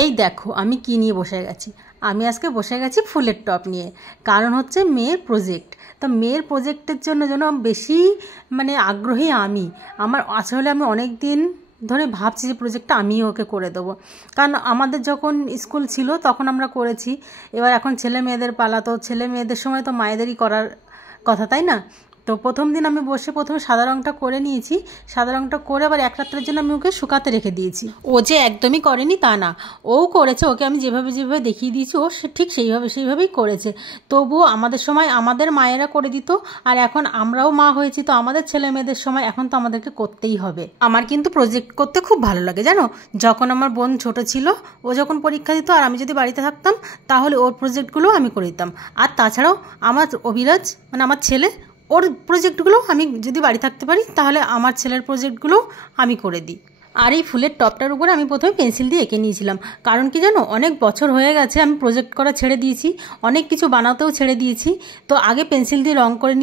এই দেখো আমি কি নিয়ে বসে গেছি। আমি আজকে বসে গেছি ফুলের টব নিয়ে। কারণ হচ্ছে মেয়ের প্রজেক্ট। তা মেয়ের প্রজেক্টের জন্য যেন বেশি আগ্রহী আমি। আমার আসলে আমি অনেক দিন ধরে ভাবছি যে প্রজেক্টটা আমিও ওকে করে দেবো। কারণ আমাদের যখন স্কুল ছিল তখন আমরা করেছি। এবার এখন ছেলে মেয়েদের পালা, তো ছেলে মেয়েদের সময় তো মায়েদেরই করার কথা, তাই না? তো প্রথম দিন আমি বসে প্রথমে সাদা রঙটা করে নিয়েছি। সাদা রঙটা করে আবার এক রাত্রের জন্য আমি ওকে শুকাতে রেখে দিয়েছি। ও যে একদমই করেনি তা না, ও করেছে। ওকে আমি যেভাবে যেভাবে দেখিয়ে দিয়েছি ও ঠিক সেইভাবেই করেছে। তবুও আমাদের সময় আমাদের মায়েরা করে দিত, আর এখন আমরাও মা হয়েছি, তো আমাদের ছেলে মেয়েদের সময় এখন তো আমাদেরকে করতেই হবে। আমার কিন্তু প্রজেক্ট করতে খুব ভালো লাগে জানো। যখন আমার বোন ছোট ছিল, ও যখন পরীক্ষা দিত আর আমি যদি বাড়িতে থাকতাম, তাহলে ওর প্রজেক্টগুলো আমি করে দিতাম। আর তাছাড়াও আমার অভিরাজ আমার ছেলে, ওর প্রজেক্টগুলো আমি যদি বাড়ি থাকতে পারি তাহলে আমার ছেলের প্রজেক্টগুলো আমি করে দিই। আর এই ফুলের টবটার উপরে আমি প্রথমে পেন্সিল দিয়ে এঁকে নিয়েছিলাম। কারণ কি জানো, অনেক বছর হয়ে গেছে আমি প্রজেক্ট করা ছেড়ে দিয়েছি, অনেক কিছু বানাতেও ছেড়ে দিয়েছি। তো আগে পেন্সিল দিয়ে রং করে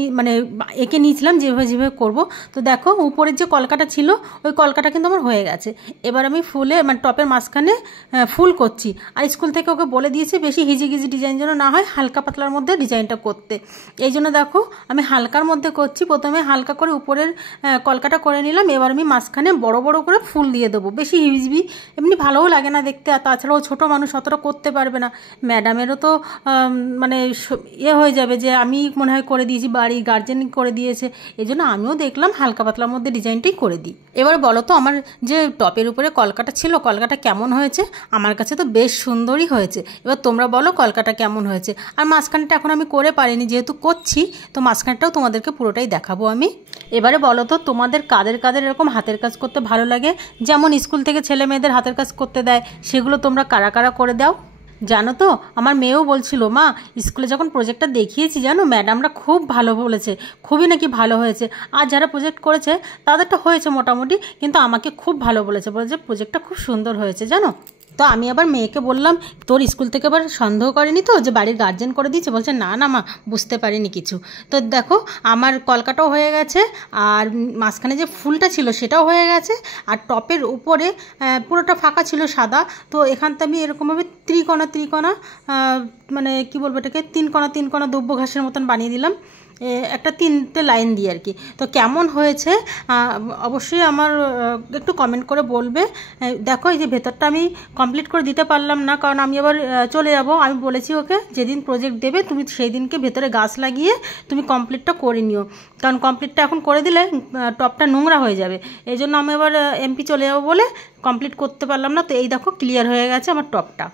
এঁকে নিয়েছিলাম যেভাবে করব। তো দেখো উপরের যে কলকাটা ছিল ওই কলকাটা কিন্তু আমার হয়ে গেছে। এবার আমি টপের মাঝখানে ফুল করছি। আর স্কুল থেকে ওকে বলে দিয়েছি বেশি হিজিগিজি ডিজাইন যেন না হয়, হালকা পাতলার মধ্যে ডিজাইনটা করতে। এই জন্য দেখো আমি হালকার মধ্যে করছি। প্রথমে হালকা করে উপরের কলকাটা করে নিলাম। এবার আমি মাঝখানে বড় বড় করে ফুল দিয়ে দেবো। বেশি হিজিবি এমনি ভালোও লাগে না দেখতে, আর তাছাড়াও ছোটো মানুষ অতটা করতে পারবে না। ম্যাডামেরও তো হয়ে যাবে যে আমি মনে হয় করে দিয়েছি, বাড়ি গার্জেন করে দিয়েছে। এই জন্য আমিও দেখলাম হালকা পাতলার মধ্যে ডিজাইনটাই করে দিই। এবার বলো তো আমার যে টপের উপরে কলকাটা ছিল, কলকাটা কেমন হয়েছে? আমার কাছে তো বেশ সুন্দরই হয়েছে। এবার তোমরা বলো কলকাটা কেমন হয়েছে। আর মাঝখানটা এখন আমি করে পারিনি, যেহেতু করছি, তো মাঝখানটাও তোমাদেরকে পুরোটাই দেখাবো আমি। এবারে বলো তো তোমাদের কাদের কাদের এরকম হাতের কাজ করতে ভালো লাগে? যেমন স্কুল থেকে ছেলে মেয়েদের হাতের কাজ করতে দেয়, সেগুলো তোমরা কারা কারা করে দাও? জানো তো আমার মেয়েও বলছিল, মা স্কুলে যখন প্রজেক্টটা দেখিয়েছি জানো ম্যাডামরা খুব ভালো বলেছে, খুবই নাকি ভালো হয়েছে। আর যারা প্রজেক্ট করেছে তাদেরটা হয়েছে মোটামুটি, কিন্তু আমাকে খুব ভালো বলেছে প্রজেক্টটা খুব সুন্দর হয়েছে জানো। তো আমি আবার মেয়েকে বললাম, তোর স্কুল থেকে আবার সন্দেহ করেনি তো যে বাড়ির গার্জেন করে দিয়েছে? বলছে না না মা, বুঝতে পারিনি কিছু। তো দেখো আমার কলকাটাও হয়ে গেছে, আর মাঝখানে যে ফুলটা ছিল সেটাও হয়ে গেছে, আর টপের উপরে পুরোটা ফাঁকা ছিল সাদা। তো এখানটা আমি এরকমভাবে ত্রিকোণা কি বলবো এটাকে, তিন কোণা দুব্য ঘাসের মতন বানিয়ে দিলাম, একটা 3টে লাইন দিয়ে আর কি। তো কেমন হয়েছে অবশ্যই আমার একটু কমেন্ট করে বলবে। দেখো এই যে ভেতরটা আমি কমপ্লিট করে দিতে পারলাম না, কারণ আমি আবার চলে যাব। আমি বলেছি ওকে যেদিন প্রজেক্ট দেবে তুমি সেই দিনকে ভেতরে গাছ লাগিয়ে তুমি কমপ্লিটটা করে নিও, কারণ কমপ্লিটটা এখন করে দিলে টপটা নোংরা হয়ে যাবে। এই জন্য আমি আবার এমপি চলে যাবো বলে কমপ্লিট করতে পারলাম না। তো এই দেখো ক্লিয়ার হয়ে গেছে আমার টপটা।